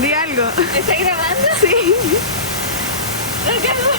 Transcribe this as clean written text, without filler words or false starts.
Di algo. ¿Está grabando? Sí. ¿Lo que hago?